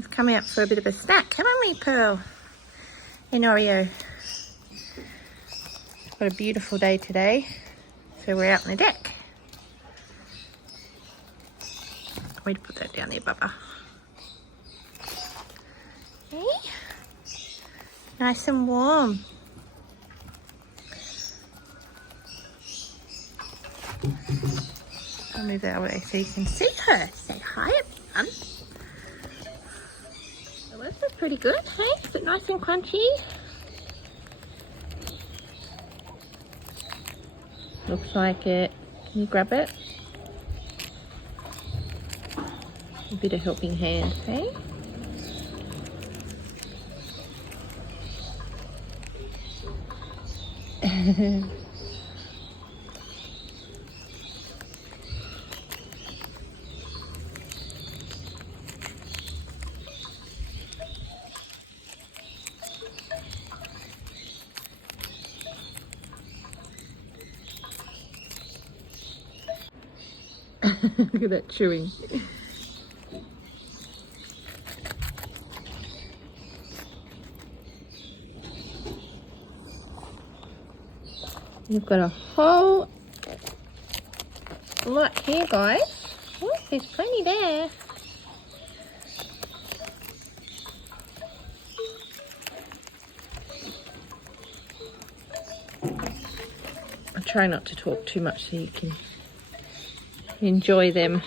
We've come out for a bit of a snack, haven't we, Pearl and Oreo? It's got a beautiful day today, so we're out on the deck. Way to put that down there, Bubba. Hey? Nice and warm. I'll move that away so you can see her. Say hi, everyone. So this is pretty good, hey? Is it nice and crunchy? Looks like it. Can you grab it? A bit of helping hand, hey? Look at that chewing. You've got a whole lot here, guys. Oh, there's plenty there. I try not to talk too much so you can enjoy them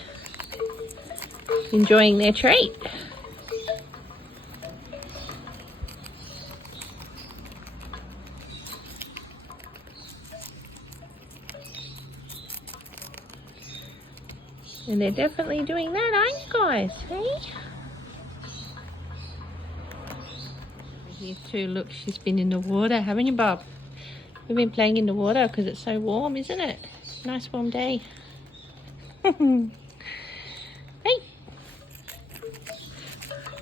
enjoying their treat. And they're definitely doing that, aren't you guys? Hey? Here too, look, she's been in the water, haven't you, Bob? We've been playing in the water because it's so warm, isn't it? Nice warm day. Hey!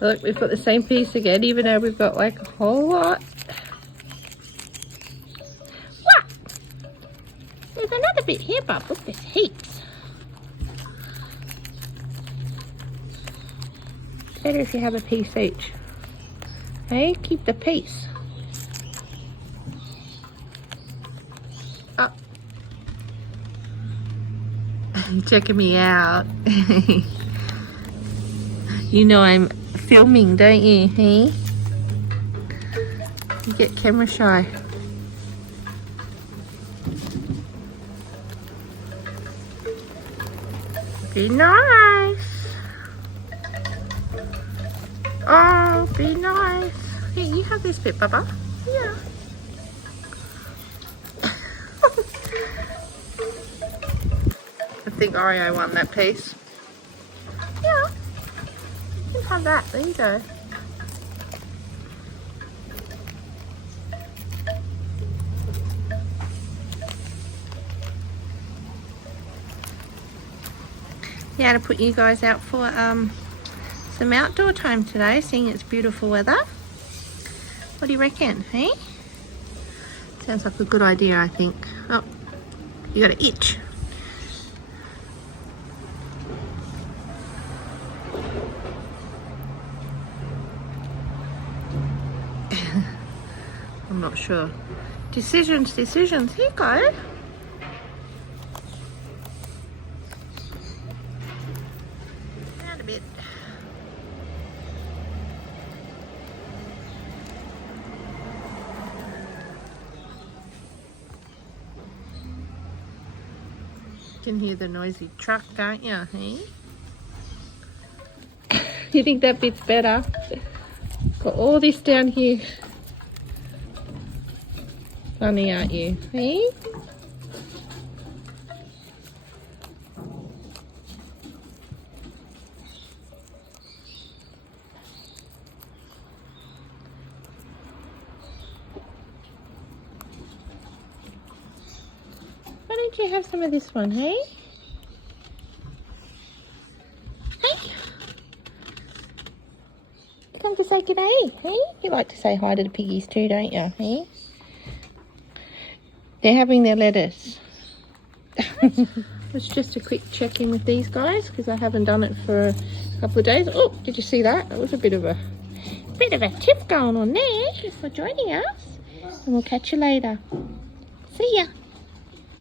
Look, we've got the same piece again, even though we've got like a whole lot. What? There's another bit here, Bob. Look, there's heaps. Better if you have a piece each. Hey, keep the peace. Oh. You're checking me out. You know I'm filming, don't you, hey? You get camera shy. Be nice. Oh, be nice. Here, you have this bit, Bubba. Yeah. I think Oreo won that piece. Yeah. You can have that. There you go. Yeah, to put you guys out for some outdoor time today, seeing it's beautiful weather. What do you reckon, hey? Sounds like a good idea, I think. Oh, you got an itch. I'm not sure. Decisions. Here you go. Down a bit. You can hear the noisy truck, can't you, hey? You think that bit's better? Got all this down here. Funny, aren't you? Hey? Why don't you have some of this one, hey? Hey? You come to say good day, hey? You like to say hi to the piggies too, don't you, hey? They're having their lettuce. It's just a quick check-in with these guys because I haven't done it for couple of days. Oh, did you see that? It was a bit of a tiff going on there. Thank you for joining us. And we'll catch you later. See ya.